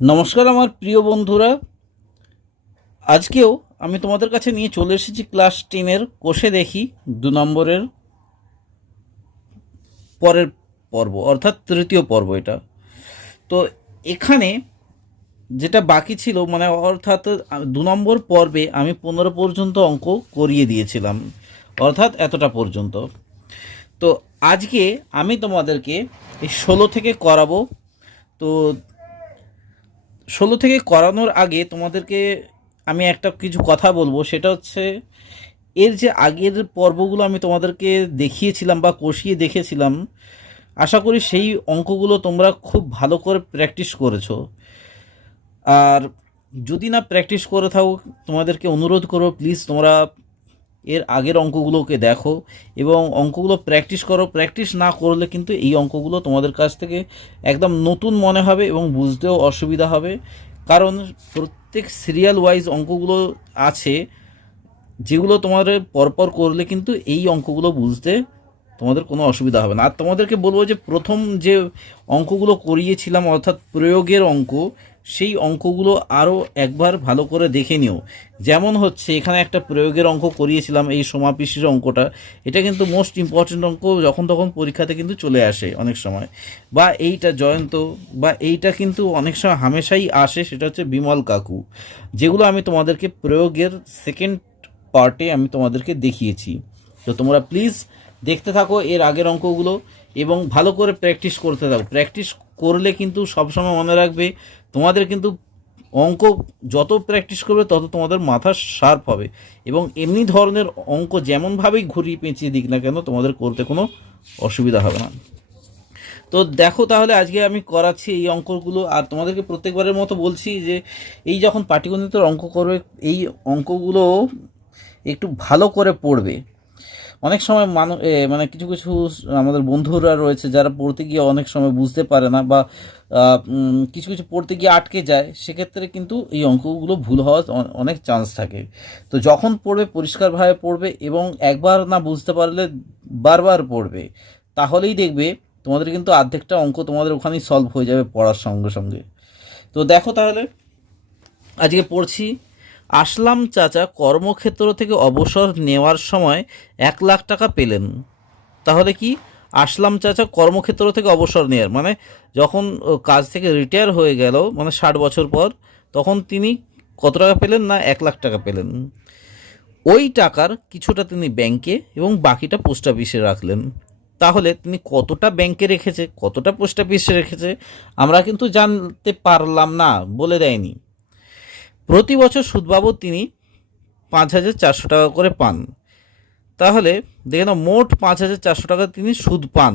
নমস্কার আমার প্রিয় বন্ধুরা, আজকেও আমি তোমাদের কাছে নিয়ে চলে এসেছি ক্লাস 10-এর কোষে দেখি 2 নম্বরের পরের পর্ব, অর্থাৎ তৃতীয় পর্ব এটা। তো এখানে যেটা বাকি ছিল মানে অর্থাৎ 2 নম্বর পর্বে আমি 15 পর্যন্ত অঙ্ক করিয়ে দিয়েছিলাম, অর্থাৎ এতটা পর্যন্ত। তো আজকে আমি তোমাদেরকে এই 16 থেকে করাবো। তো 16 থেকে করানোর আগে তোমাদেরকে আমি একটা কিছু কথা বলবো, সেটা হচ্ছে এর যে আগের পর্বগুলো আমি তোমাদেরকে দেখিয়েছিলাম বা কষিয়ে দেখেছিলাম, আশা করি সেই অঙ্কগুলো তোমরা খুব ভালো করে প্র্যাকটিস করেছো। আর যদি না প্র্যাকটিস করে থাকো, তোমাদেরকে অনুরোধ করো প্লিজ তোমরা এর আগের অঙ্কগুলোকে দেখো এবং অঙ্কগুলো প্র্যাকটিস করো। প্র্যাকটিস না করলে কিন্তু এই অঙ্কগুলো তোমাদের কাছ থেকে একদম নতুন মনে হবে এবং বুঝতেও অসুবিধা হবে, কারণ প্রত্যেক সিরিয়াল ওয়াইজ অঙ্কগুলো আছে যেগুলো তোমাদের পরপর করলে কিন্তু এই অঙ্কগুলো বুঝতে তোমাদের কোনো অসুবিধা হবে না। আর তোমাদেরকে বলবো যে প্রথম যে অঙ্কগুলো করিয়েছিলাম অর্থাৎ প্রয়োগের অঙ্ক, সেই অঙ্কগুলো আরও একবার ভালো করে দেখে নিও। যেমন হচ্ছে এখানে একটা প্রয়োগের অঙ্ক করিয়েছিলাম, এই সমাপিসির অঙ্কটা, এটা কিন্তু মোস্ট ইম্পর্ট্যান্ট অঙ্ক, যখন তখন পরীক্ষাতে কিন্তু চলে আসে অনেক সময়। বা এইটা জয়ন্ত, বা এইটা কিন্তু অনেক সময় হামেশাই আসে, সেটা হচ্ছে বিমল কাকু, যেগুলো আমি তোমাদেরকে প্রয়োগের সেকেন্ড পার্টে আমি তোমাদেরকে দেখিয়েছি। তো তোমরা প্লিজ দেখতে থাকো এর আগের অঙ্কগুলো এবং ভালো করে প্র্যাকটিস করতে থাকো। প্র্যাকটিস করলে কিন্তু সবসময় মনে রাখবে, তোমাদের কিন্তু অঙ্ক যত প্র্যাকটিস করবে তত তোমাদের মাথা শার্প হবে এবং এমনি ধরনের অঙ্ক যেমনভাবেই ঘুরিয়ে পেঁচিয়ে দিক না কেন তোমাদের করতে কোনো অসুবিধা হবে না। তো দেখো তাহলে আজকে আমি করাচ্ছি এই অঙ্কগুলো, আর তোমাদেরকে প্রত্যেকবারের মতো বলছি যে এই যখন পাটিগণিতের অঙ্ক করবে এই অঙ্কগুলো একটু ভালো করে পড়বে। অনেক সময় মানে কিছু কিছু আমাদের বন্ধুরা রয়েছে যারা পড়তে গিয়ে অনেক সময় বুঝতে পারে না, বা কিছু কিছু পড়তে গিয়ে আটকে যায়, সেক্ষেত্রে কিন্তু এই অঙ্কগুলো ভুল হওয়ার অনেক চান্স থাকে। তো যখন পড়বে পরিষ্কারভাবে পড়বে এবং একবার না বুঝতে পারলে বারবার পড়বে, তাহলেই দেখবে তোমাদের কিন্তু অর্ধেকটা অঙ্ক তোমাদের ওখানেই সলভ হয়ে যাবে পড়ার সঙ্গে সঙ্গে। তো দেখো তাহলে আজকে পড়ছি। আসলাম চাচা কর্মক্ষেত্র থেকে অবসর নেওয়ার সময় 1 লাখ টাকা পেলেন। তাহলে কি, আসলাম চাচা কর্মক্ষেত্র থেকে অবসর নেওয়ার মানে যখন কাজ থেকে রিটায়ার হয়ে গেল, মানে 60 বছর পর, তখন তিনি কত টাকা পেলেন না 1 লাখ টাকা পেলেন। ওই টাকার কিছুটা তিনি ব্যাংকে এবং বাকিটা পোস্ট অফিসে রাখলেন। তাহলে তিনি কতটা ব্যাংকে রেখেছে কতটা পোস্ট অফিসে রেখেছে আমরা কিন্তু জানতে পারলাম না, বলে দেয়নি। প্রতি বছর সুদ বাবদ তিনি 5,400 টাকা করে পান। তাহলে দেখে নাও, মোট 5,400 টাকা তিনি সুদ পান,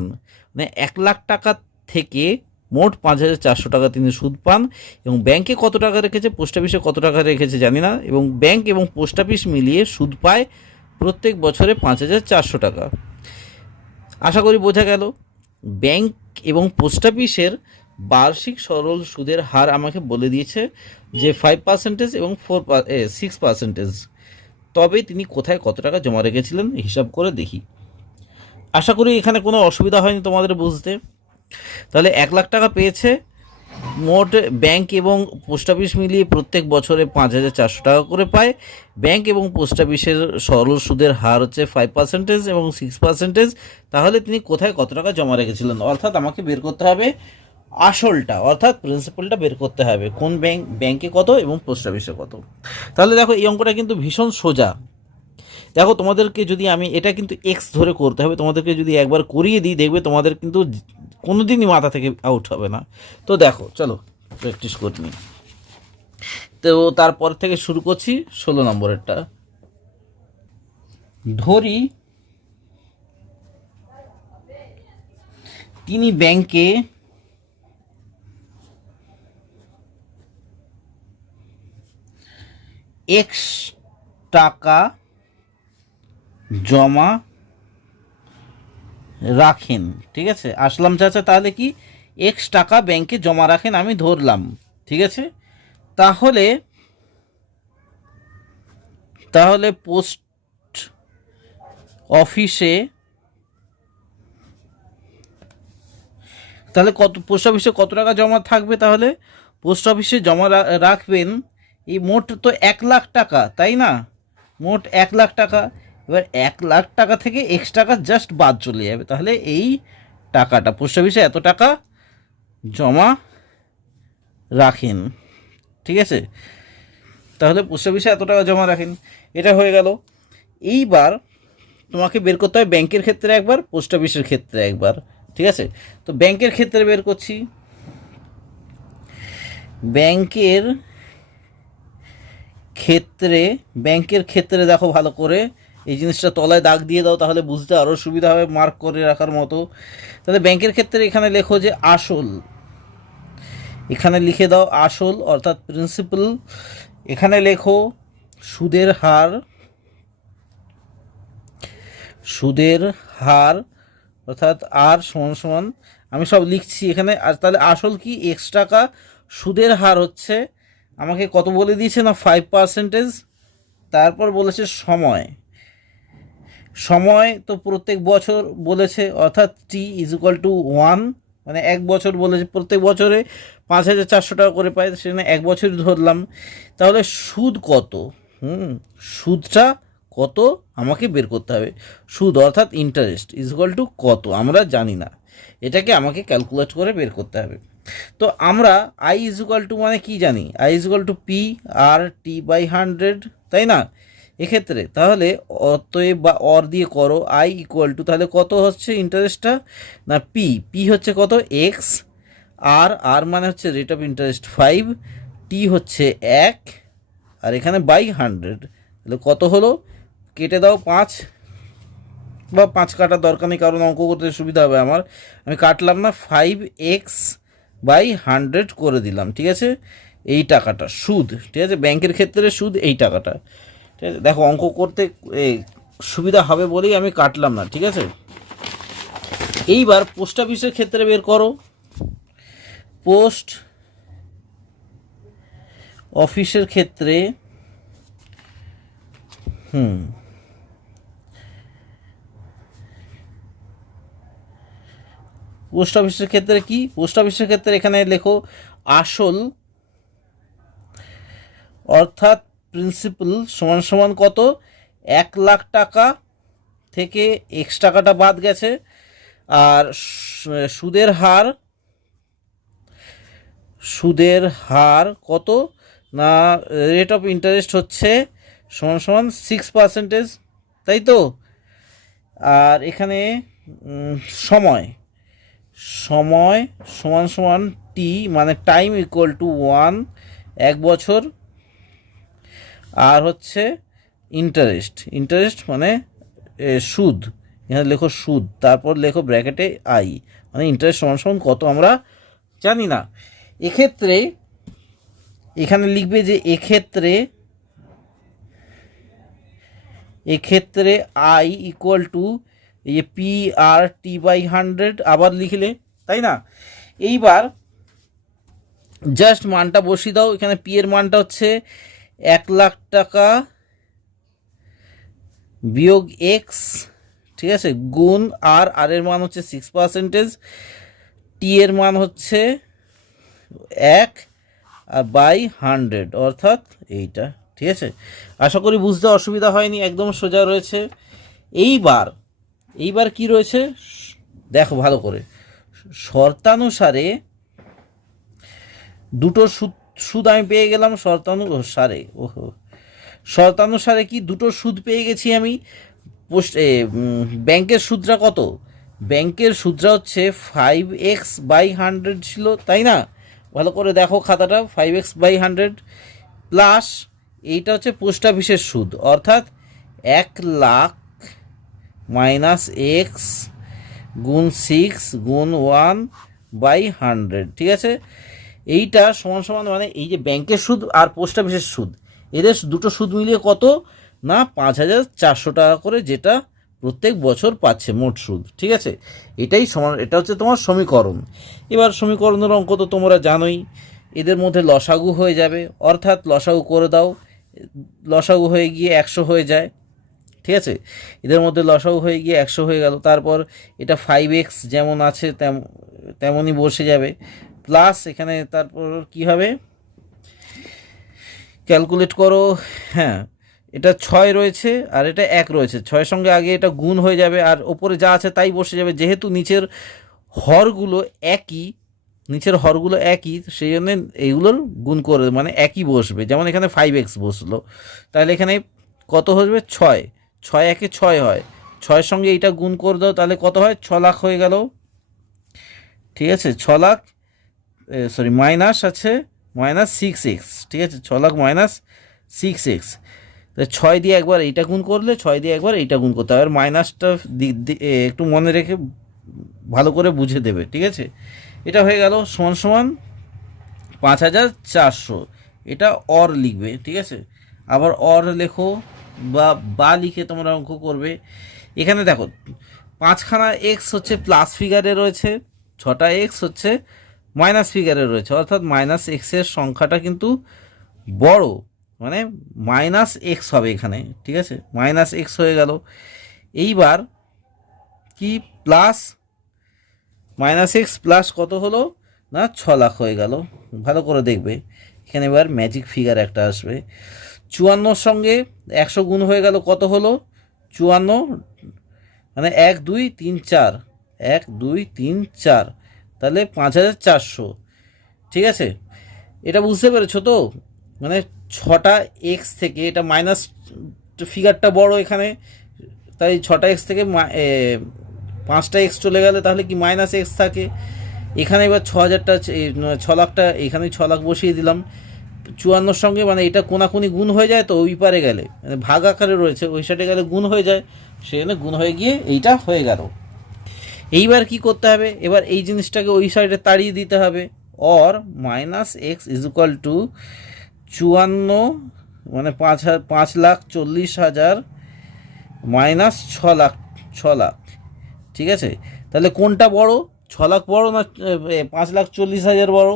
মানে 1 লাখ টাকা থেকে মোট 5,400 টাকা তিনি সুদ পান। এবং ব্যাংকে কত টাকা রেখেছে পোস্ট অফিসে কত টাকা রেখেছে জানি না, এবং ব্যাংক এবং পোস্ট অফিস মিলিয়ে সুদ পায় প্রত্যেক বছরে 5,400 টাকা। আশা করি বোঝা গেল। ব্যাংক এবং পোস্ট অফিসের বার্ষিক সরল সুদের হার আমাকে বলে দিয়েছে যে 5% এবং 6%। তবে তিনি কোথায় কত টাকা জমা রেখেছিলেন হিসাব করে দেখি। আশা করি এখানে কোনো অসুবিধা হয়নি তোমাদের বুঝতে। তাহলে 1 লাখ টাকা পেয়েছে, মোট ব্যাংক এবং পোস্ট অফিস মিলিয়ে প্রত্যেক বছরে 5,400 টাকা করে পায়। ব্যাংক এবং পোস্ট অফিসের সরল সুদের হার হচ্ছে 5% এবং 6%। তাহলে তিনি কোথায় কত টাকা জমা রেখেছিলেন, অর্থাৎ আমাকে বের করতে হবে আসলটা, অর্থাৎ প্রিন্সিপালটা বের করতে হবে, কোন ব্যাংকে কত এবং পোস্ট অফিসে কত। তাহলে দেখো এই অঙ্কটা কিন্তু ভীষণ সোজা। দেখো তোমাদেরকে যদি আমি এটা কিন্তু এক্স ধরে করতে হবে, তোমাদেরকে যদি একবার করিয়ে দিই দেখবে তোমাদের কিন্তু কোনো দিনই মাথা থেকে আউট হবে না। তো দেখো চলো প্র্যাকটিস করে নিই। তো তারপর থেকে শুরু করছি 16 নম্বরেরটা। ধরি তিনি ব্যাংকে এক্স টাকা জমা রাখেন। ঠিক আছে, আসলাম চাচা তাহলে কি এক্স টাকা ব্যাংকে জমা রাখেন আমি ধরলাম। ঠিক আছে, তাহলে তাহলে পোস্ট অফিসে, তাহলে কত পোস্ট অফিসে কত টাকা জমা থাকবে, তাহলে পোস্ট অফিসে জমা রাখবেন এই মোট তো 1,00,000 টাকা, তাই না? মোট 1,00,000 টাকা। এবার 1,00,000 টাকা থেকে এক্সট্রা জাস্ট বাদ চলে যাবে, তাহলে এই টাকাটা পোস্ট অফিসে এত টাকা জমা রাখেন, ঠিক আছে? তাহলে পোস্ট অফিসে এত টাকা জমা রাখেন, এটা হয়ে গেল। এইবার তোমাকে বের করতে হয় ব্যাংকের ক্ষেত্রে একবার, পোস্ট অফিসের ক্ষেত্রে একবার, ঠিক আছে? তো ব্যাংকের ক্ষেত্রে বের করছি। ব্যাংকের ক্ষেত্রে দেখো ভালো করে, এই জিনিসটা তলায় দাগ দিয়ে দাও, তাহলে বুঝতে আরও সুবিধা হবে মার্ক করে রাখার মতো। তাহলে ব্যাংকের ক্ষেত্রে এখানে লেখো যে আসল, এখানে লিখে দাও আসল অর্থাৎ প্রিন্সিপাল। এখানে লেখো সুদের হার অর্থাৎ আর সমান সমান, আমি সব লিখছি এখানে। আর তাহলে আসল কি, এক্স টাকা, সুদের হার হচ্ছে আমাকে কত বলে দিয়েছে না 5%। তারপর বলেছে সময় তো প্রত্যেক বছর বলেছে, অর্থাৎ টি ইজ ইকুয়াল টু 1, মানে 1 বছর বলেছে, প্রত্যেক বছরে 5,400 টাকা করে পায়, সেখানে 1 বছরই ধরলাম। তাহলে সুদ কত, সুদটা কত আমাকে বের করতে হবে। সুদ অর্থাৎ ইন্টারেস্ট ইজ ইকুয়াল টু কত আমরা জানি না, এটাকে আমাকে ক্যালকুলেট করে বের করতে হবে। তো আমরা আই ইজ ইকুয়াল টু মানে কি জানি, I is equal to P R T by 100, তাই না? এক্ষেত্রে তাহলে অতএব বা অর দিয়ে করো আই ইকুয়াল টু, তাহলে কত হচ্ছে ইন্টারেস্টটা না পি হচ্ছে কত এক্স, আর মানে হচ্ছে রেট অফ ইন্টারেস্ট 5, টি হচ্ছে 1, আর এখানে বাই 100, তাহলে কত হলো, কেটে দাও 5, বা 5 কাটার দরকার নেই কারণ অঙ্ক করতে সুবিধা হবে আমার, আমি কাটলাম না, 5x/100 করে দিলাম, ঠিক আছে? এই টাকাটা সুদ, ঠিক আছে? ব্যাংকের ক্ষেত্রে সুদ এই টাকাটা, ঠিক আছে? দেখো অঙ্ক করতে সুবিধা হবে বলেই আমি কাটলাম না, ঠিক আছে? এইবার পোস্ট অফিসের ক্ষেত্রে বের করো। পোস্ট অফিসের ক্ষেত্রে পোস্ট অফিসের ক্ষেত্রে কি, পোস্ট অফিসের ক্ষেত্রে এখানে লেখো আসল অর্থাৎ প্রিন্সিপাল সমান সমান কত, 1,00,000 টাকা থেকে এক্স টাকাটা বাদ গেছে, আর সুদের হার কত না রেট অফ ইন্টারেস্ট হচ্ছে সমান সমান 6%, তাই তো? আর এখানে সময় সমান সমান টি মানে টাইম ইকুয়াল টু 1, 1 বছর, আর হচ্ছে ইন্টারেস্ট মানে সুদ, এখানে লেখো সুদ, তারপর লেখো ব্র্যাকেটে আই, মানে ইন্টারেস্ট সমান সমান কত আমরা জানি না। এক্ষেত্রে এখানে লিখবে যে এক্ষেত্রে আই ইকুয়াল টু এই পি আর টি বাই 100 আবার লিখলে, তাই না? এইবার জাস্ট মানটা বসিয়ে দাও, এখানে পি এর মানটা হচ্ছে 1,00,000 টাকা বিয়োগ এক্স, ঠিক আছে, গুণ আর এর মান হচ্ছে 6%, টি এর মান হচ্ছে 1 আর বাই 100 অর্থাৎ এইটা, ঠিক আছে? আশা করি বুঝতে অসুবিধা হয়নি, একদম সোজা রয়েছে। এইবার কি রয়েছে দেখো ভালো করে, শর্তানুসারে দুটো সুদ আমি পেয়ে গেলাম, শর্তানুসারে কি দুটো সুদ পেয়ে গেছি আমি। ব্যাংকের সুদটা কত, ব্যাংকের সুদটা হচ্ছে 5x/100 ছিল, তাই না? ভালো করে দেখো খাতাটা, 5x/100 প্লাস এইটা হচ্ছে পোস্ট অফিসের সুদ, অর্থাৎ 1,00,000 মাইনাস এক্স গুণ 6 গুণ 1/100, ঠিক আছে? এইটা সমান সমান মানে এই যে ব্যাংকের সুদ আর পোস্ট অফিসের সুদ, এদের দুটো সুদ মিলিয়ে কত না 5,400 টাকা করে, যেটা প্রত্যেক বছর পাচ্ছে মোট সুদ, ঠিক আছে? এটাই সমান, এটা হচ্ছে তোমার সমীকরণ। এবার সমীকরণের অঙ্ক তো তোমরা জানোই, এদের মধ্যে লসাগু হয়ে যাবে, অর্থাৎ লসাগু করে দাও, লসাগু হয়ে গিয়ে 100 হয়ে যায়, ঠিক আছে? এদের মধ্যে লসাগু হয়ে গিয়ে 100 হয়ে গেল, তারপর এটা 5x যেমন আছে তেমনই বসে যাবে, প্লাস এখানে তারপর কি হবে ক্যালকুলেট করো। হ্যাঁ, এটা 6 রয়েছে আর এটা 1 রয়েছে, 6-এর সঙ্গে আগে এটা গুণ হয়ে যাবে আর ওপরে যা আছে তাই বসে যাবে। যেহেতু নিচের হরগুলো একই, সেই জন্য এইগুলোর গুণ করে মানে একই বসবে। যেমন এখানে 5x বসলো, তাহলে এখানে কত হবে 6, 6 একে 6 হয়, 6-এর সঙ্গে এইটা গুণ করে দাও, তাহলে কত হয় 6 লাখ হয়ে গেল। ঠিক আছে, 6 লাখ মাইনাস আছে -6x, ঠিক আছে, 6 লাখ -6x। তো 6 দিয়ে একবার এইটা গুণ করলে, 6 দিয়ে একবার এইটা গুণ করতে হবে। আর মাইনাসটা একটু মনে রেখে ভালো করে বুঝে দেবে, ঠিক আছে। এটা হয়ে গেল সমান সমান 5400। এটা অর লিখবে, ঠিক আছে। আবার অর লেখো বা লিখে তোমরা অঙ্ক করবে। এখানে দেখো 5খানা এক্স হচ্ছে প্লাস ফিগারে রয়েছে, 6টা এক্স হচ্ছে মাইনাস ফিগারে রয়েছে, অর্থাৎ মাইনাস এক্সের সংখ্যাটা কিন্তু বড়, মানে -x হবে এখানে, ঠিক আছে, -x হয়ে গেল। এইবার কি প্লাস -x প্লাস কত হলো না 6 লাখ হয়ে গেল। ভালো করে দেখবে এখানে এবার ম্যাজিক ফিগার একটা আসবে। 54-র সঙ্গে 100 গুণ হয়ে গেল, কত হলো 54, মানে 1 2 3 4, 1 2 3 4, তাহলে 5400। ঠিক আছে, এটা বুঝতে পেরেছো তো? মানে 6টা এক্স থেকে এটা মাইনাস ফিগারটা বড় এখানে, তাই 6টা এক্স থেকে 5টা এক্স চলে গেলে তাহলে কি -x থাকে এখানে। এবার 6000টা 6 লাখটা এখানে 6 লাখ বসিয়ে দিলাম। 54-র সঙ্গে মানে এটা কোনাকুনি গুণ হয়ে যায়, তো ওই পারে গেলে মানে ভাগ আকারে রয়েছে, ওই সাইডে গেলে গুণ হয়ে যায়, সেখানে গুণ হয়ে গিয়ে এইটা হয়ে গেল। এইবার কি করতে হবে, এবার এই জিনিসটাকে ওই সাইডে তাড়িয়ে দিতে হবে। Or -x is equal two 54 মানে 5,40,000 -6 লাখ, ঠিক আছে। তাহলে কোনটা বড়, 6 লাখ বড় না 5,40,000 বড়?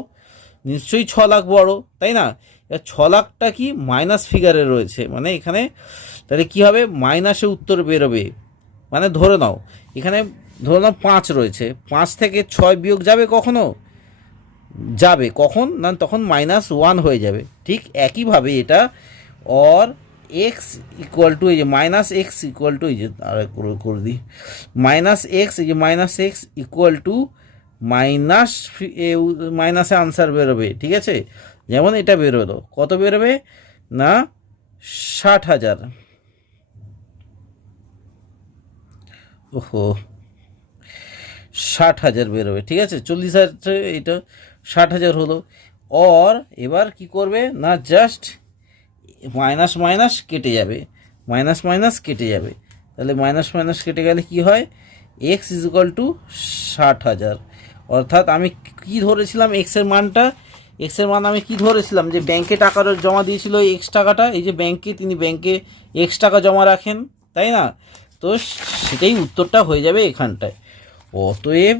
নিশ্চয়ই 6 লাখ বড়, তাই না? 6 লাখটা কি মাইনাস ফিগারে রয়েছে, মানে এখানে তাহলে কি হবে মাইনাসে উত্তর বেরোবে। মানে ধরে নাও এখানে 5 রয়েছে, 5 থেকে 6 বিয়োগ যাবে কখনো? যাবে, কখন না তখন -1 হয়ে যাবে। ঠিক একইভাবে এটা অর এক্স ইকুয়াল টু এই যে -x ইকুয়াল টু এই যে আর করে দিই -x, এই যে -x ইকুয়াল টু মাইনাসে আনসার বেরোবে, ঠিক আছে। যেমন এটা বেরোলো, কত বেরোবে না 60,000। ওহো 60,000 বেরোবে, ঠিক আছে। 40,000 এটা 60,000 হলো। অর এবার কি করবে না জাস্ট মাইনাস মাইনাস কেটে যাবে, তাহলে মাইনাস কেটে গেলে কি হয় এক্স ইজ ইকুয়াল টু 60,000। অর্থাৎ আমি কি ধরেছিলাম এক্সের মান আমি কি ধরেছিলাম যে ব্যাংকে টাকা জমা দিয়েছিল এক্স টাকাটা, এই যে তিনি ব্যাংকে এক্স টাকা জমা রাখেন, তাই না? তো সেটাই উত্তরটা হয়ে যাবে এখানটায়। অতএব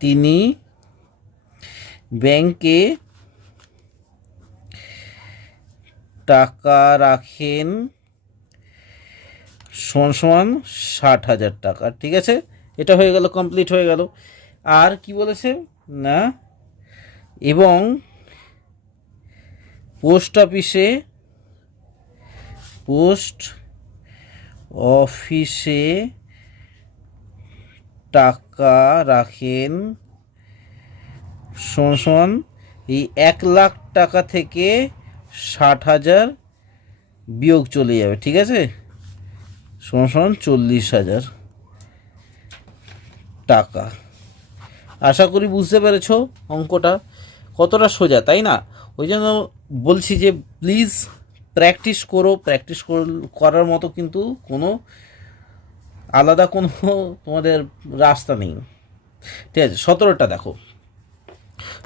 তিনি ব্যাংকে টাকা রাখেন সমান 60,000 টাকা, ঠিক আছে। এটা হয়ে গেল, কমপ্লিট হয়ে গেল। আর কি বলেছে না, এবং পোস্ট অফিসে টাকা রাখেন সমান এই 1 লাখ টাকা থেকে 60,000 বিয়োগ চলে যাবে, ঠিক আছে, সমান 40,000 টাকা। আশা করি বুঝতে পেরেছো অঙ্কটা কতটা সোজা, তাই না? ওই জন্য বলছি যে প্লিজ প্র্যাকটিস করার মতো কিন্তু কোনো আলাদা কোনো তোমাদের রাস্তা নেই, ঠিক আছে। 17টা দেখো,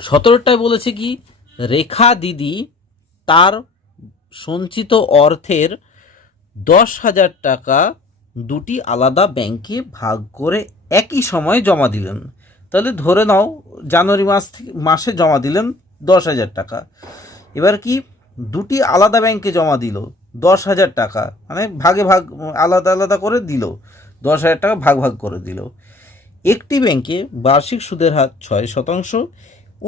17টায় বলেছে কি রেখা দিদি তার সঞ্চিত অর্থের 10,000 টাকা দুটি আলাদা ব্যাংকে ভাগ করে একই সময় জমা দিলেন। তাহলে ধরে নাও জানুয়ারি মাসে জমা দিলেন 10,000 টাকা। এবার কি দুটি আলাদা ব্যাংকে জমা দিল 10,000 টাকা, মানে ভাগে আলাদা করে দিল, 10,000 টাকা ভাগ করে দিল। একটি ব্যাংকে বার্ষিক সুদের হার 6%,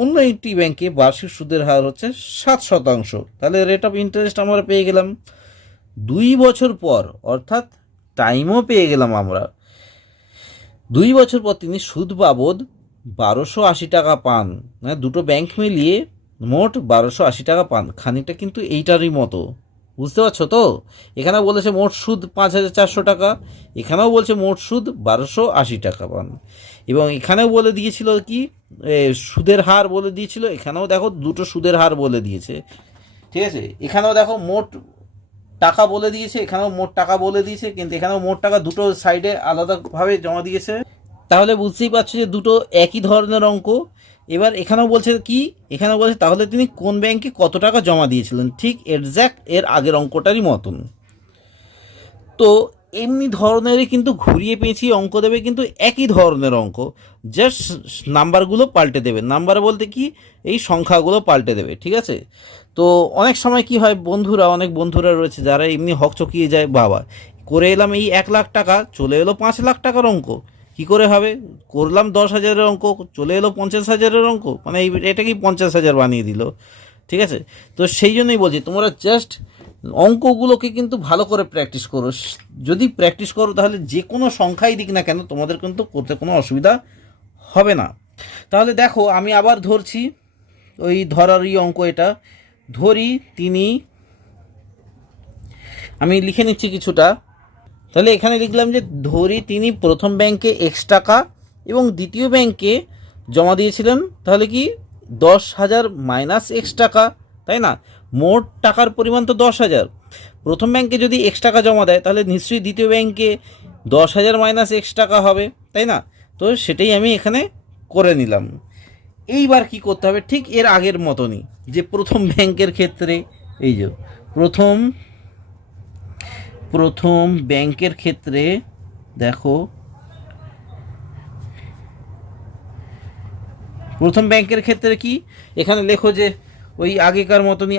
অন্য একটি ব্যাংকে বার্ষিক সুদের হার হচ্ছে 7%। তাহলে রেট অফ ইন্টারেস্ট আমরা পেয়ে গেলাম 2 বছর পর, অর্থাৎ টাইমও পেয়ে গেলাম আমরা। 2 বছর পর তিনি সুদ বাবদ 1280 টাকা পান, মানে দুটো ব্যাংক মিলিয়ে মোট 1280 টাকা পান। খানিকটা কিন্তু এইটারই মতো, বুঝতে পারছো তো? এখানেও বলেছে মোট সুদ 5400 টাকা, এখানেও বলছে মোট সুদ 1280 টাকা পান। এবং এখানেও বলে দিয়েছিল কি সুদের হার বলে দিয়েছিল, এখানেও দেখো দুটো সুদের হার বলে দিয়েছে, ঠিক আছে? এখানেও দেখো মোট টাকা বলে দিয়েছে, এখানেও মোট টাকা বলে দিয়েছে, কিন্তু এখানেও মোট টাকা দুটো সাইডে আলাদাভাবে জমা দিয়েছে। তাহলে বুঝতেই পারছো যে দুটো একই ধরনের অঙ্ক। এবার এখানেও বলছে কি, এখানেও বলছে তাহলে তিনি কোন ব্যাংকে কত টাকা জমা দিয়েছিলেন, ঠিক এক্স্যাক্ট এর আগের অঙ্কটারই মতন। তো এমনি ধরনেরই কিন্তু ঘুরিয়ে পেঁচিয়ে অঙ্ক দেবে, কিন্তু একই ধরনের অঙ্ক, জাস্ট নাম্বারগুলো পাল্টে দেবে। নাম্বার বলতে কি, এই সংখ্যাগুলো পাল্টে দেবে, ঠিক আছে? তো অনেক সময় কি হয়, অনেক বন্ধুরা রয়েছে যারা এমনি হকচকিয়ে যায়, বাবা করে এলাম এই 1 লাখ টাকা, চলে এলো 5 লাখ টাকার অঙ্ক, কি করে হবে? করলাম 10,000-এর অঙ্ক, চলে এলো 50,000-এর অঙ্ক, মানে এটাকেই 50,000 বানিয়ে দিল, ঠিক আছে? তো সেই জন্যই বলছি তোমরা জাস্ট অঙ্কগুলোকে কিন্তু ভালো করে প্র্যাকটিস করো। যদি প্র্যাকটিস করো তাহলে যে কোনো সংখ্যাই দিক না কেন তোমাদের কিন্তু করতে কোনো অসুবিধা হবে না। তাহলে দেখো আমি আবার ধরছি, ওই ধরারই অঙ্ক এটা। ধরি তিনি, আমি লিখে নিচ্ছি কিছুটা। তাহলে এখানে লিখলাম যে ধরি তিনি প্রথম ব্যাংকে X টাকা এবং দ্বিতীয় ব্যাংকে জমা দিয়েছিলেন, তাহলে কি 10,000 মাইনাস X টাকা, তাই না? মোট টাকার পরিমাণ তো 10,000। প্রথম ব্যাংকে যদি X টাকা জমা দেয় তাহলে নিশ্চয়ই দ্বিতীয় ব্যাংকে 10,000 মাইনাস X টাকা হবে, তাই না? তো সেটাই আমি এখানে করে নিলাম। এইবার কি করতে হবে, ঠিক এর আগের মতনই, যে প্রথম ব্যাংকের ক্ষেত্রে এই যে প্রথম ব্যাংকের ক্ষেত্রে দেখো, প্রথম ব্যাংকের ক্ষেত্রে কি, এখানে লেখো যে ওই আগেকার মতনই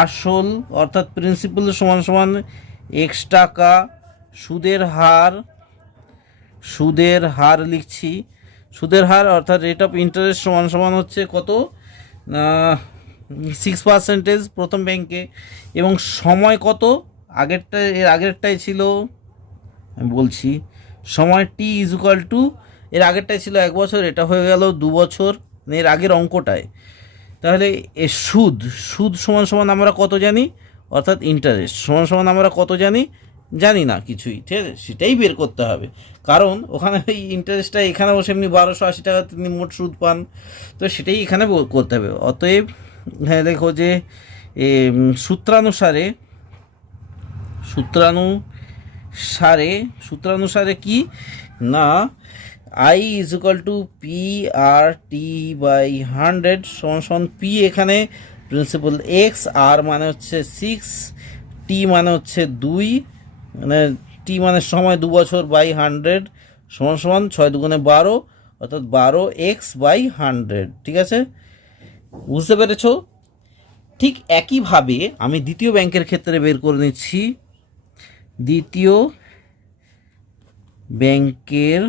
আসল অর্থাৎ প্রিন্সিপাল সমান সমান X টাকা, সুদের হার লিখছি, সুদের হার অর্থাৎ রেট অফ ইন্টারেস্ট সমান সমান হচ্ছে কত, 6% প্রথম ব্যাংকে। এবং সময় কত, এর আগেরটাই ছিল, আমি বলছি সময় T ইজ ইকুয়াল টু, এর আগেরটাই ছিল 1 বছর, এটা হয়ে গেল 2 বছর, এর আগের অঙ্কটায়। তাহলে এ সুদ সমান সমান আমরা কত জানি, অর্থাৎ ইন্টারেস্ট সমান সমান আমরা কত জানি না কিছুই, ঠিক আছে? সেটাই বের করতে হবে, কারণ ওখানে এই ইন্টারেস্টটা এখানে বসে এমনি 1280 টাকা তিনি মোট সুদ পান, তো সেটাই এখানে করতে হবে। অতএব হ্যাঁ দেখো যে সূত্রানুসারে কি না, I is equal two PR/T/100 সমান সমান পি, এখানে প্রিন্সিপাল X, আর মানে হচ্ছে 6, T মানে হচ্ছে 2, মানে T মানে সময় 2 বছর বাই 100 সমান সমান 6 দুগুণে 12, অর্থাৎ 12x/100, ঠিক আছে? বুঝতে পেরেছো? ঠিক একইভাবে আমি দ্বিতীয় ব্যাংকের ক্ষেত্রে বের করে নিচ্ছি। দ্বিতীয় ব্যাংকের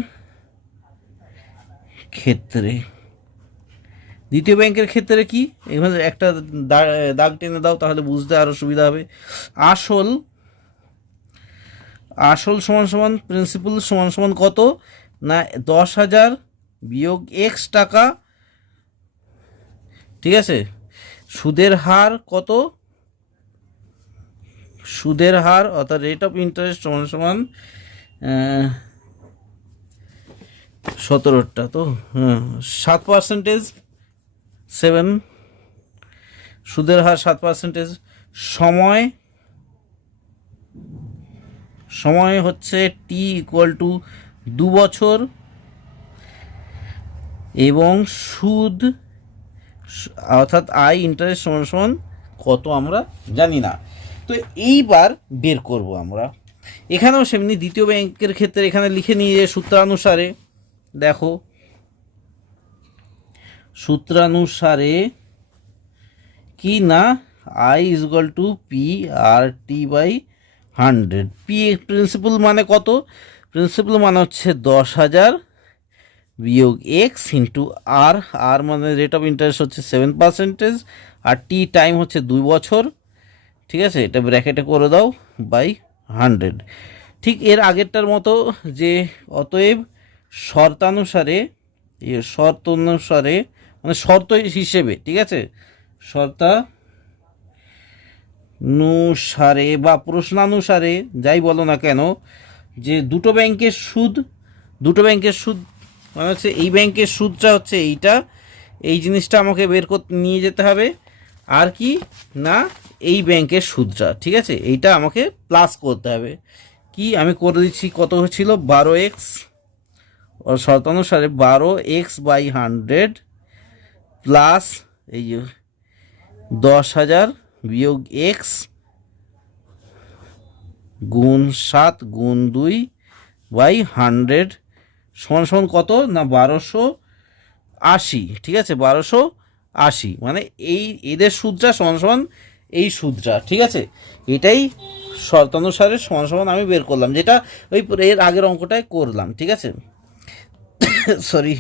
ক্ষেত্রে কি, এখানে একটা দাগ টেনে দাও, তাহলে বুঝতে আরো সুবিধা হবে। আসল সমান সমান প্রিন্সিপাল সমান সমান কত না, 10,000 বিয়োগ X টাকা, ঠিক আছে? সুদের হার কত, সুদের হার অর্থাৎ রেট অফ ইন্টারেস্ট সমান সমান 17টা, তো 7%, 7, সুদের হার 7%। সময় হচ্ছে T ইকুয়াল টু 2 বছর, এবং সুদ অর্থাৎ ইন্টারেস্ট সমান সমান কত আমরা জানি না। তো এইবার বের করব আমরা। এখানেও সেমনি দ্বিতীয় ব্যাংকের ক্ষেত্রে এখানে লিখে নিয়ে সূত্রানুসারে দেখো, সূত্রানুসারে কি না, I is equal two PR/T/100। P principal মানে কত, প্রিন্সিপাল মানে হচ্ছে 10,000 বিয়োগ এক্স ইন্টু আর, আর মানে রেট অফ ইন্টারেস্ট হচ্ছে 7%, আর টি টাইম হচ্ছে 2 বছর। ঠিক আছে, এটা ব্র্যাকেটে করে দাও বাই 100। ঠিক এর আগেরটার মতো যে অতএব শর্তানুসারে, মানে শর্ত হিসেবে, ঠিক আছে, শর্তানুসারে বা প্রশ্নানুসারে যাই বলো না কেন, যে দুটো ব্যাংকের সুদ মানে হচ্ছে এই ব্যাংকের সুদটা হচ্ছে এইটা, এই জিনিসটা আমাকে বের করতে নিয়ে যেতে হবে। আর কি না, এই ব্যাংকের সুদটা, ঠিক আছে, এইটা আমাকে প্লাস করতে হবে। কি আমি করে দিচ্ছি, কত হচ্ছিল 12x, ও শর্তানুসারে 12x/100 প্লাস এই যে 10,000 বিয়োগ এক্স গুণ 7 গুণ 2/100 সমান কত না 1280। ঠিক আছে, 1280 মানে এই এদের সুদটা সমান এই সুদটা। ঠিক আছে, এটাই শর্তানুসারে সমান আমি বের করলাম, যেটা ওই এর আগের অঙ্কটায় করলাম। ঠিক আছে, সরি,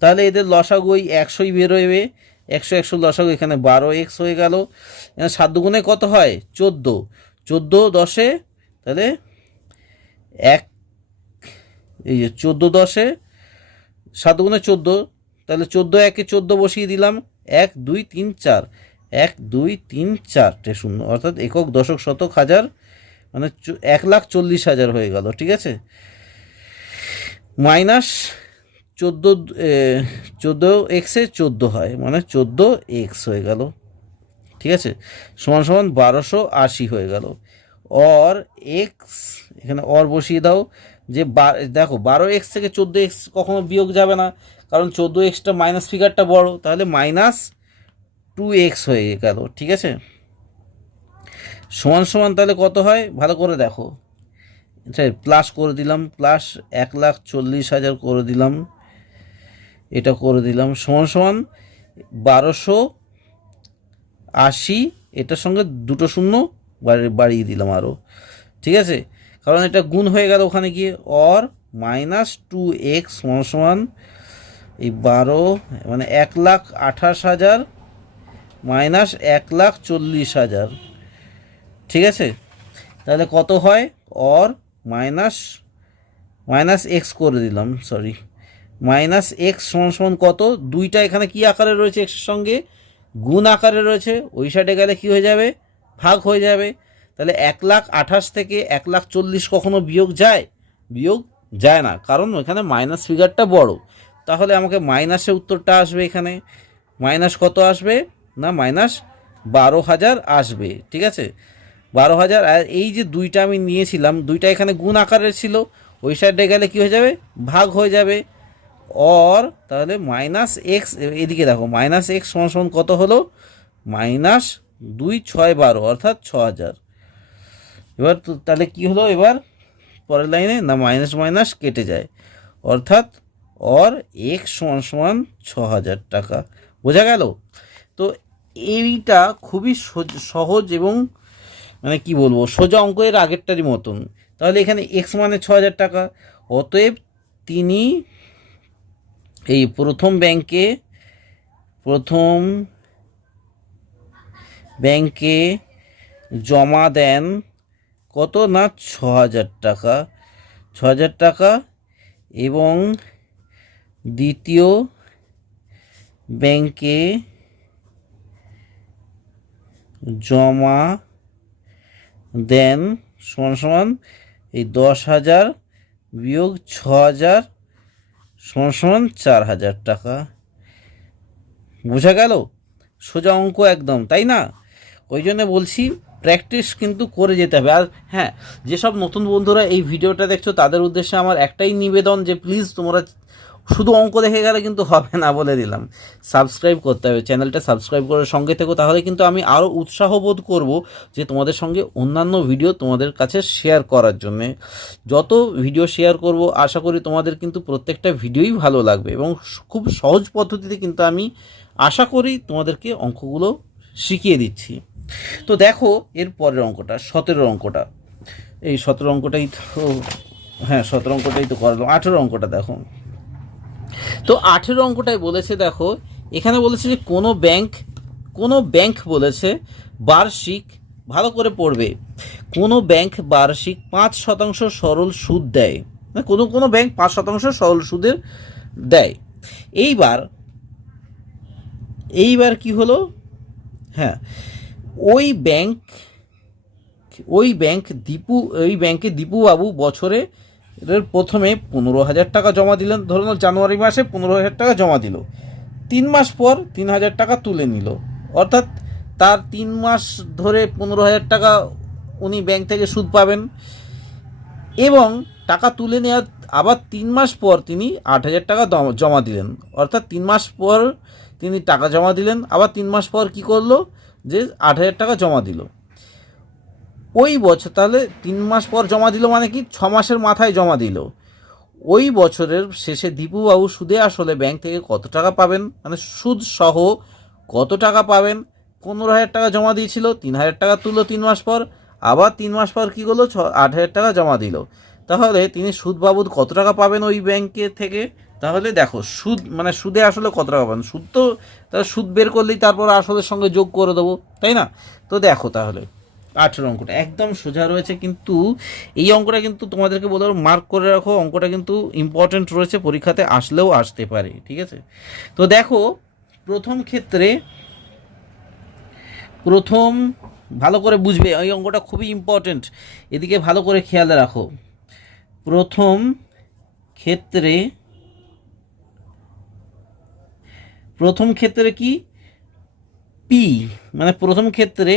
তাহলে এদের লসাগু ওই 100ই বেরোবে, 100 লসাগু, এখানে 12x হয়ে গেল। এখানে 7 দুগুণে কত হয় 14, 14 10-এ, তাহলে এই যে 14 10-এ 7 দুগুণে 14, তাহলে 14 1-এ 14 বসিয়ে দিলাম, 1 2 3 4, 1 2 3 4টে শূন্য, অর্থাৎ একক দশক শতক হাজার, মানে 1,40,000 হয়ে গেল। ঠিক আছে, মাইনাস 14x-এ 14 হয়, মানে 14x হয়ে গেল। ঠিক আছে, সমান 1280 হয়ে গেল। অর এক্স, এখানে অর বসিয়ে দাও, যে দেখো 12x থেকে 14x কখনো বিয়োগ যাবে না, কারণ 14xটা মাইনাস ফিগারটা বড়, তাহলে -2x হয়ে গেল। ঠিক আছে, সমান তাহলে কত হয় ভালো করে দেখো, প্লাস করে দিলাম, প্লাস 1,40,000 করে দিলাম, এটা করে দিলাম, সমান 1280, এটার সঙ্গে দুটো শূন্য বাড়িয়ে দিলাম আরও। ঠিক আছে, কারণ এটা গুণ হয়ে গেল ওখানে গিয়ে, অর -2x সমান এই 12 মানে 1,28,000 মাইনাস 1,40,000। ঠিক আছে, তাহলে কত হয়, অর মাইনাস এক্স করে দিলাম, সরি, -x সমান কত, দুইটা এখানে কি আকারে রয়েছে, এক্সের সঙ্গে গুণ আকারে রয়েছে, ওই সাইডে গেলে কি হয়ে যাবে, ভাগ হয়ে যাবে। তাহলে 1,28,000 থেকে 1,40,000 কখনো বিয়োগ যায় না, কারণ ওখানে মাইনাস ফিগারটা বড়। তাহলে আমাকে মাইনাসের উত্তরটা আসবে, এখানে মাইনাস কত আসবে না -12,000 আসবে। ঠিক আছে, 12,000, আর এই যে দুইটা আমি নিয়েছিলাম, দুইটা এখানে গুণ আকারের ছিল, ওই সাইডে গেলে কি হয়ে যাবে, ভাগ হয়ে যাবে। অর তাহলে -x, এদিকে দেখো -x সমান কত হলো, -2 6 12, অর্থাৎ 6,000। এবার তাহলে কি হলো, এবার পরের লাইনে না মাইনাস কেটে যায়, অর্থাৎ অর x সমান 6,000 টাকা। বোঝা গেল? তো এইটা খুবই সহজ এবং মানে কি বলবো, সোজা অঙ্ক, এর আগেরটারই মতন। তাহলে এখানে x মানে 6,000 টাকা, অতএব তিনি এই প্রথম ব্যাংকে জমা দেন কত না 6,000 টাকা, 6,000 টাকা, এবং দ্বিতীয় ব্যাংকে জমা দেন সমান এই 10,000 বিয়োগ 6,000 সমান 4,000 টাকা। বোঝা গেল? সোজা অঙ্ক একদম, তাই না? ওই জন্য বলছি প্র্যাকটিস কিন্তু করে যেতে হবে। আর হ্যাঁ, যেসব নতুন বন্ধুরা এই ভিডিওটা দেখছো তাদের উদ্দেশ্যে আমার একটাই নিবেদন, যে প্লিজ তোমরা শুধু অঙ্ক দেখে গেলে কিন্তু হবে না, বলে দিলাম, সাবস্ক্রাইব করতে হবে, চ্যানেলটা সাবস্ক্রাইব করে সঙ্গে থেকো, তাহলে কিন্তু আমি আরও উৎসাহ বোধ করব যে তোমাদের সঙ্গে অন্যান্য ভিডিও তোমাদের কাছে শেয়ার করার জন্যে। যত ভিডিও শেয়ার করব আশা করি তোমাদের কিন্তু প্রত্যেকটা ভিডিওই ভালো লাগবে, এবং খুব সহজ পদ্ধতিতে কিন্তু আমি আশা করি তোমাদেরকে অঙ্কগুলো শিখিয়ে দিচ্ছি। তো দেখো এর পরের অঙ্কটা, 17 অঙ্কটা, এই 17 অঙ্কটাই তো হ্যাঁ 17 অঙ্কটাই তো করলাম, 18 অঙ্কটা দেখো। তো 18 অঙ্কটাই বলেছে, দেখো এখানে বলেছে যে কোনো ব্যাংক বলেছে বার্ষিক, ভালো করে পড়বে, কোনো ব্যাংক বার্ষিক 5% সরল সুদ দেয়, কোনো ব্যাংক 5% সরল সুদের দেয়। এইবার এইবার কি হলো, হ্যাঁ ওই ব্যাংক ওই ব্যাংকে দীপুবাবু বছরে প্রথমে 15,000 টাকা জমা দিলেন, ধরুন জানুয়ারি মাসে 15,000 টাকা জমা দিল, 3 মাস পর 3,000 টাকা তুলে নিল, অর্থাৎ তার 3 মাস ধরে 15,000 টাকা উনি ব্যাংক থেকে সুদ পাবেন। এবং টাকা তুলে নেওয়ার আবার 3 মাস পর তিনি 8,000 টাকা জমা দিলেন, অর্থাৎ 3 মাস পর তিনি টাকা জমা দিলেন, আবার 3 মাস পর কি করলো, যে 8,000 টাকা জমা দিল ওই বছর। তাহলে 3 মাস পর জমা দিল মানে কি 6 মাসের মাথায় জমা দিল। ওই বছরের শেষে দীপুবাবু সুদে আসলে ব্যাংক থেকে কত টাকা পাবেন, মানে সুদ সহ কত টাকা পাবেন। 15,000 টাকা জমা দিয়েছিল, 3,000 টাকা তুললো 3 মাস পর, আবার 3 মাস পর কী করলো 8,000 টাকা জমা দিল। তাহলে তিনি সুদ বাবদ কত টাকা পাবেন ওই ব্যাংকে থেকে। তাহলে দেখো সুদ মানে সুদে আসলে কত টাকা পাবেন, সুদ তো তাহলে সুদ বের করলেই তারপর আসলের সঙ্গে যোগ করে দেবো, তাই না। তো দেখো তাহলে 18 অঙ্কটা একদম সোজা রয়েছে, কিন্তু এই অঙ্কটা কিন্তু তোমাদেরকে বলে মার্ক করে রাখো, অঙ্কটা কিন্তু ইম্পর্টেন্ট রয়েছে, পরীক্ষাতে আসলেও আসতে পারে, ঠিক আছে। তো দেখো প্রথম ভালো করে বুঝবে, এই অঙ্কটা খুবই ইম্পর্টেন্ট, এদিকে ভালো করে খেয়াল রাখো। প্রথম ক্ষেত্রে কি পি, মানে প্রথম ক্ষেত্রে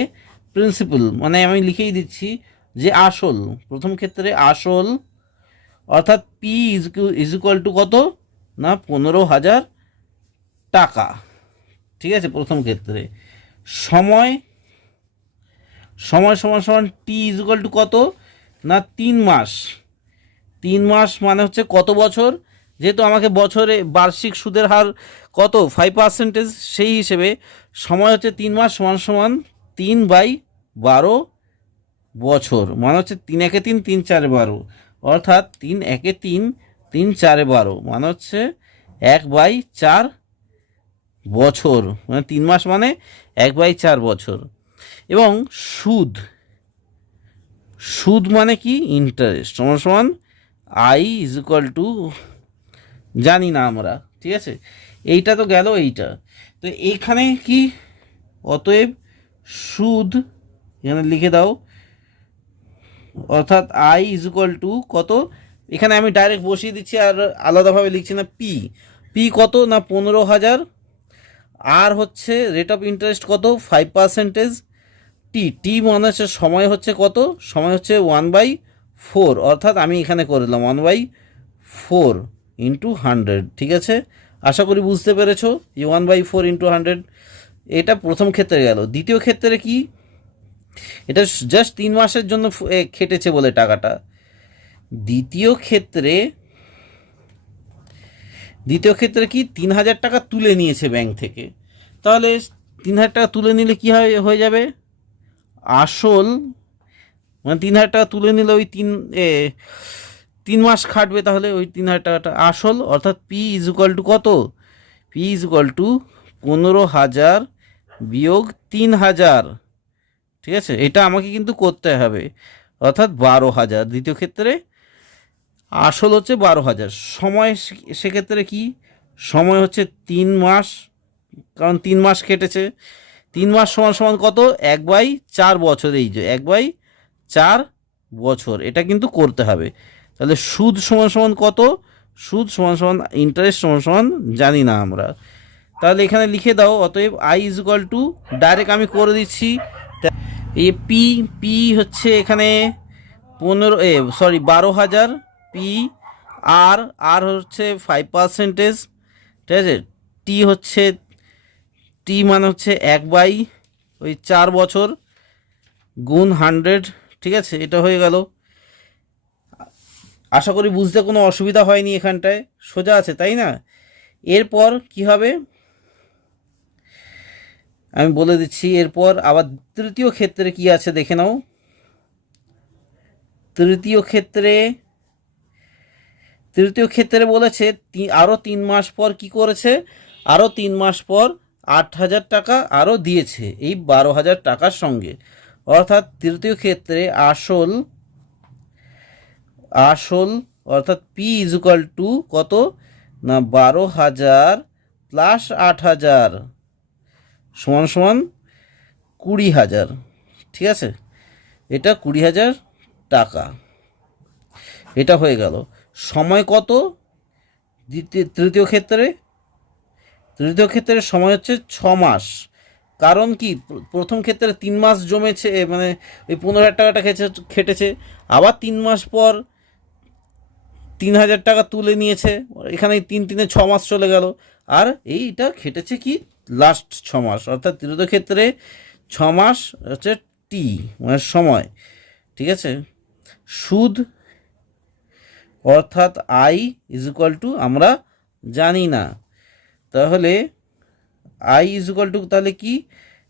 প্রিন্সিপাল, মানে আমি লিখেই দিচ্ছি যে আসল, প্রথম ক্ষেত্রে আসল, অর্থাৎ পি ইজ ইকুয়াল টু কত না 15,000 টাকা, ঠিক আছে। প্রথম ক্ষেত্রে সময় সমান সমান টি ইজ ইকুয়াল টু কত না 3 মাস, 3 মাস মানে হচ্ছে কত বছর, যেহেতু আমাকে বছরে বার্ষিক সুদের হার কত 5%, সেই হিসেবে সময় হচ্ছে 3 মাস সমান সমান 3/12 বছর, মানে হচ্ছে 3 একে 3 3 4 12, অর্থাৎ 3 একে 3 3 4 12, মানে হচ্ছে 1/4 বছর, মানে 3 মাস মানে 1/4 বছর। এবং সুদ মানে কি ইন্টারেস্ট, সমান সমান আই ইজ ইকুয়াল টু জানি না আমরা, ঠিক আছে। এইটা তো গেল এইটা, তো এইখানে কি অতএব সুদ এখানে লিখে দাও, অর্থাৎ আই ইজ ইকুয়াল টু কত, এখানে আমি ডাইরেক্ট বসিয়ে দিচ্ছি আর আলাদাভাবে লিখছি না। পি কত না 15,000, আর হচ্ছে রেট অফ ইন্টারেস্ট কত 5%, টি মানে হচ্ছে সময় হচ্ছে কত, সময় হচ্ছে 1/4, অর্থাৎ আমি এখানে করে দিলাম 1/4 ইন্টু 100, ঠিক আছে। আশা করি বুঝতে পেরেছো যে 1/4 ইন্টু 100, এটা প্রথম ক্ষেত্রে গেল। দ্বিতীয় ক্ষেত্রে কি, এটা জাস্ট 3 মাসের জন্য খেটেছে বলে টাকাটা। দ্বিতীয় ক্ষেত্রে কি 3,000 টাকা তুলে নিয়েছে ব্যাংক থেকে, তাহলে 3,000 টাকা তুলে নিলে কি হয়ে যাবে, আসল মানে 3,000 টাকা তুলে নিলে ওই 3 মাস খাটবে, তাহলে ওই 3,000 টাকাটা আসল, অর্থাৎ পি ইজ ইকুয়াল টু কত, পি ইজ ইকুয়াল টু 15,000 বিয়োগ 3,000, ঠিক আছে। এটা আমাকে কিন্তু করতে হবে, অর্থাৎ 12,000। দ্বিতীয় ক্ষেত্রে আসল হচ্ছে 12,000, সময় সেক্ষেত্রে কি সময় হচ্ছে 3 মাস, কারণ 3 মাস কেটেছে, 3 মাস সমান সমান কত 1/4 বছর, এই যে 1/4 বছর, এটা কিন্তু করতে হবে। তাহলে সুদ সমান সমান কত, সুদ সমান সমান ইন্টারেস্ট সমান সমান জানি না আমরা, তাহলে এখানে লিখে দাও, অতএব I is equal two, direct আমি করে দিচ্ছি, এই পি হচ্ছে এখানে 12,000 পি, আর হচ্ছে 5%, ঠিক আছে। টি মানে হচ্ছে 1/4 বছর গুণ 100, ঠিক আছে। এটা হয়ে গেল, আশা করি বুঝতে কোনো অসুবিধা হয়নি, এখানটায় সোজা আছে তাই না। এরপর কি হবে আমি বলে দিচ্ছি, এরপর আবার তৃতীয় ক্ষেত্রে কি আছে দেখে নাও। তৃতীয় ক্ষেত্রে তৃতীয় ক্ষেত্রে বলেছে আরও 3 মাস পর কি করেছে, আরও 3 মাস পর 8,000 টাকা আরও দিয়েছে এই 12,000 টাকার সঙ্গে। অর্থাৎ তৃতীয় ক্ষেত্রে আসল আসল অর্থাৎ পি ইজ ইকুয়াল টু কত না 12,000 প্লাস 8,000 সমান সমান 20,000। ঠিক আছে, এটা 20,000 টাকা, এটা হয়ে গেল। সময় কত তৃতীয় ক্ষেত্রে? তৃতীয় ক্ষেত্রে সময় হচ্ছে 6 মাস। কারণ কি, প্রথম ক্ষেত্রে 3 মাস জমেছে, মানে ওই 15,000 টাকাটা খেটেছে, আবার 3 মাস পর 3,000 টাকা তুলে নিয়েছে, এখানে 3 6 মাস চলে গেল, আর এইটা খেটেছে কি লাস্ট 6 মাস, অর্থাৎ তৃতীয় ক্ষেত্রে 6 মাস হচ্ছে টি মানে সময়। ঠিক আছে, সুদ অর্থাৎ আই ইজ ইকুয়াল টু আমরা জানি না, তাহলে আই ইজ ইকুয়াল টু তাহলে কি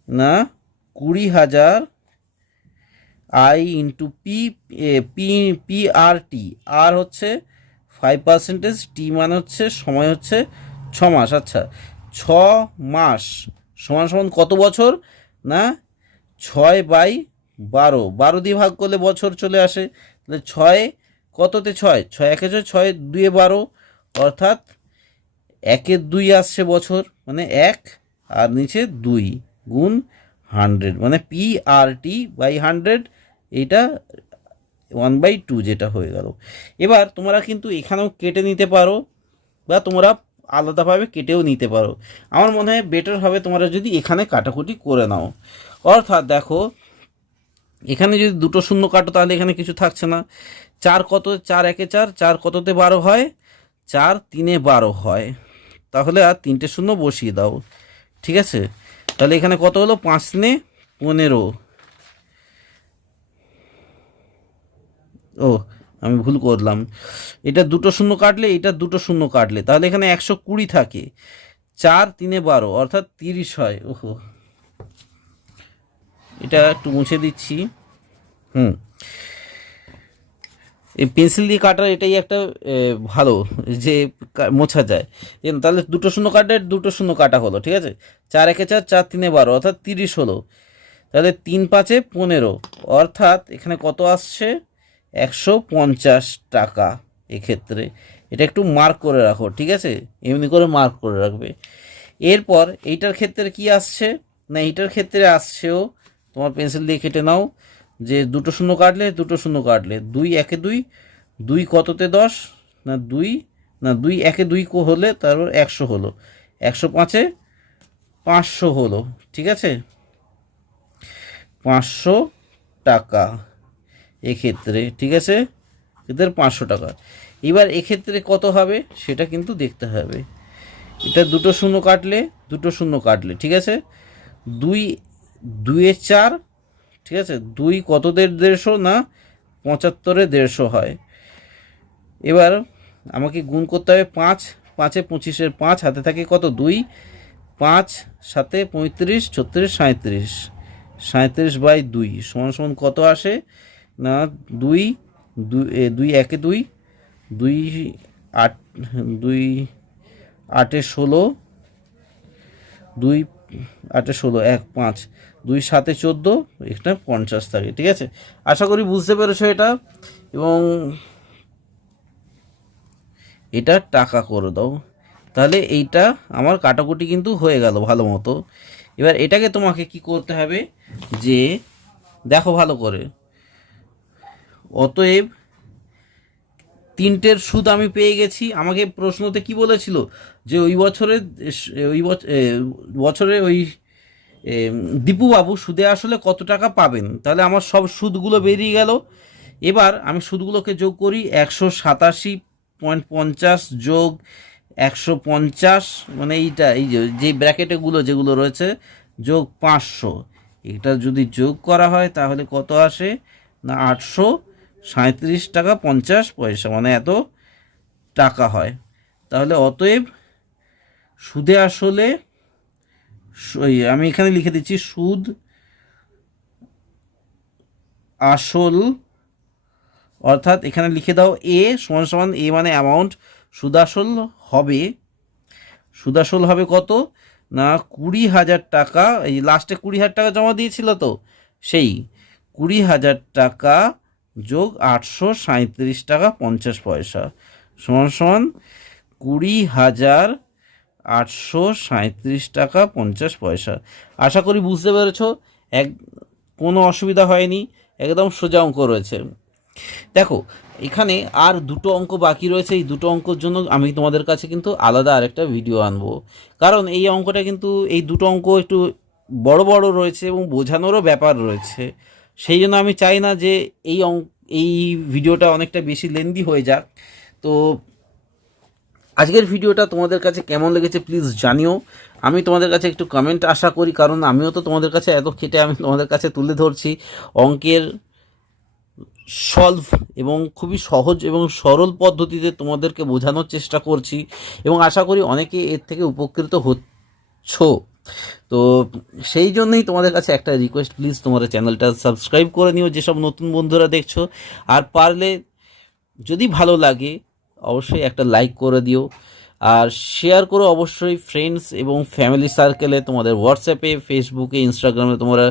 না 20,000 I into P, P P R T, R হচ্ছে 5%, টি মানে হচ্ছে সময় হচ্ছে 6 মাস। আচ্ছা, 6 মাস সমান সমান কত বছর না 6/12, 12 দিয়ে ভাগ করলে বছর চলে আসে, তাহলে 6 কততে 6, 6 একে 6, 6 2 12, অর্থাৎ 1-2 আসছে বছর, মানে 1 আর নিচে 2 গুণ 100, মানে পি আর টি বাই 100, এইটা 1/2 যেটা হয়ে গেল। এবার তোমরা কিন্তু এখানেও কেটে নিতে পারো বা তোমরা আলাদাভাবে কেটেও নিতে পারো। আমার মনে হয় বেটার হবে তোমরা যদি এখানে কাটাকুটি করে নাও। অর্থাৎ দেখো, এখানে যদি 2 শূন্য কাটো তাহলে এখানে কিছু থাকছে না। 4 কত, 4 একে 4, 4 কততে 12 হয়, 4 3-এ 12 হয়, তাহলে আর 3টে শূন্য বসিয়ে দাও। ঠিক আছে, তাহলে এখানে কত হলো 5-নে 15। ও, আমি ভুল করলাম, এটা 2 শূন্য কাটলে, এটা 2 শূন্য কাটলে, তাহলে এখানে 120 থাকে, 4 3-এ 12 অর্থাৎ 30 হয়। ওহো, এটা একটু মুছে দিচ্ছি। এই পেন্সিল দিয়ে কাটার এটাই একটা ভালো যে মোছা যায়। তাহলে 2 শূন্য কাটলে 2 শূন্য কাটা হলো। ঠিক আছে, 4 একে 4, 4 3-এ 12 অর্থাৎ 30 হলো, তাহলে 3 5-এ 15, অর্থাৎ এখানে কত আসছে 150 টাকা। এক্ষেত্রে এটা একটু মার্ক করে রাখো। ঠিক আছে, এমনি করে মার্ক করে রাখবে। এরপর এইটার ক্ষেত্রে কি আসছে না, এইটার ক্ষেত্রে আসছেও, তোমার পেন্সিল দিয়ে কেটে নাও, যে 2 শূন্য কাটলে 2 শূন্য কাটলে 2 একে 2, 2 কততে 10 না 2, না 2 একে 2 হলে তারপর 100 হলো, 105-এ 500 হলো। ঠিক আছে, 500 টাকা এক্ষেত্রে। ঠিক আছে, এদের 500 টাকা। এবার এক্ষেত্রে কত হবে সেটা কিন্তু দেখতে হবে। এটা 2 শূন্য কাটলে 2 শূন্য কাটলে, ঠিক আছে, 2 2-এ 4, ঠিক আছে, 2 কতদের 150 না 75-এ 150 হয়। এবার আমাকে গুণ করতে হবে 5, 5-এ 25-এর 5 হাতে থাকে কত 2, 5 7-এ 35, 36, 37, 37/2 সমান সমান কত আসে না 2 2 একে 2, 2 8, 2 8-এ 16, 2 8-এ 16, 1 5, 2 7-এ 14, এটা 50 থাকে। ঠিক আছে, আশা করি বুঝতে পেরেছো এটা, এবং এটা টাকা করে দাও। তাহলে এইটা আমার কাটাকুটি কিন্তু হয়ে গেল ভালো মতো। এবার এটাকে তোমাকে কি করতে হবে, যে দেখো ভালো করে, অতএব 3টের সুদ আমি পেয়ে গেছি। আমাকে প্রশ্নতে কি বলেছিল, যে ওই বছরে ওই দীপুবাবু সুদে আসলে কত টাকা পাবেন। তাহলে আমার সব সুদগুলো বেরিয়ে গেল। এবার আমি সুদগুলোকে যোগ করি, 187.50 যোগ 150, মানে এইটা এই যে ব্র্যাকেটেগুলো যেগুলো রয়েছে, যোগ 500, এটা যদি যোগ করা হয় তাহলে কত আসে না 837 টাকা 50 পয়সা, মানে এত টাকা হয়। তাহলে অতএব সুদে আসলে, আমি এখানে লিখে দিচ্ছি, সুদ আসল অর্থাৎ এখানে লিখে দাও এ সমান সমান এ মানে অ্যামাউন্ট, সুদাসল হবে, সুদাসল হবে কত না 20,000 টাকা। এই লাস্টে 20,000 টাকা জমা দিয়েছিল তো, সেই 20,000 টাকা যোগ 837 টাকা 50 পয়সা সমান সমান 20,837 টাকা 50 পয়সা। আশা করি বুঝতে পেরেছো, এক কোনো অসুবিধা হয়নি, একদম সোজা অঙ্ক রয়েছে। দেখো এখানে আর দুটো অঙ্ক বাকি রয়েছে, এই দুটো অঙ্কর জন্য আমি তোমাদের কাছে কিন্তু আলাদা আরেকটা ভিডিও আনবো, কারণ এই অঙ্কটা কিন্তু, এই দুটো অঙ্ক একটু বড় বড় রয়েছে এবং বোঝানোরও ব্যাপার রয়েছে। সেই জন্য আমি চাই না যে এই ভিডিওটা অনেকটা বেশি লেন্দি হয়ে যাক। তো আজকের ভিডিওটা তোমাদের কাছে কেমন লেগেছে প্লিজ জানিও। আমি তোমাদের কাছে একটু কমেন্ট আশা করি, কারণ আমিও তো তোমাদের কাছে এত খেটে আমি তোমাদের কাছে তুলে ধরছি অঙ্কের সলভ এবং খুবই সহজ এবং সরল পদ্ধতিতে তোমাদেরকে বোঝানোর চেষ্টা করছি, এবং আশা করি অনেকে এর থেকে উপকৃত হচ্ছ। তো সেই জন্যই তোমাদের কাছে একটা রিকোয়েস্ট, প্লিজ তোমার চ্যানেলটা সাবস্ক্রাইব করে নিও যেসব নতুন বন্ধুরা দেখছো, আর পারলে যদি ভালো লাগে অবশ্যই একটা লাইক করে দিও, আর শেয়ার করো অবশ্যই ফ্রেন্ডস এবং ফ্যামিলি সার্কেলে, তোমাদের হোয়াটসঅ্যাপে, ফেসবুকে, ইনস্টাগ্রামে তোমরা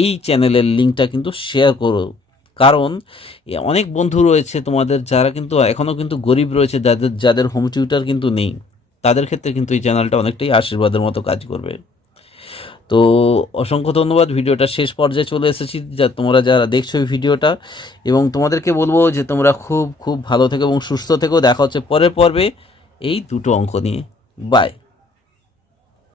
এই চ্যানেলের লিঙ্কটা কিন্তু শেয়ার করো। কারণ অনেক বন্ধু রয়েছে তোমাদের যারা কিন্তু এখনও কিন্তু গরিব রয়েছে, যাদের হোম টিউটার কিন্তু নেই, তাদের ক্ষেত্রে কিন্তু এই চ্যানেলটা অনেকটাই আশীর্বাদের মতো কাজ করবে। তো অসংখ্য ধন্যবাদ, ভিডিওটা শেষ পর্যায়ে চলে এসেছি, তোমরা যারা দেখছো এই ভিডিওটা, এবং তোমাদেরকে বলবো যে তোমরা খুব খুব ভালো থেকো এবং সুস্থ থেকো। দেখা হচ্ছে পরের পর্বে এই দুটো অঙ্ক নিয়ে। বাই।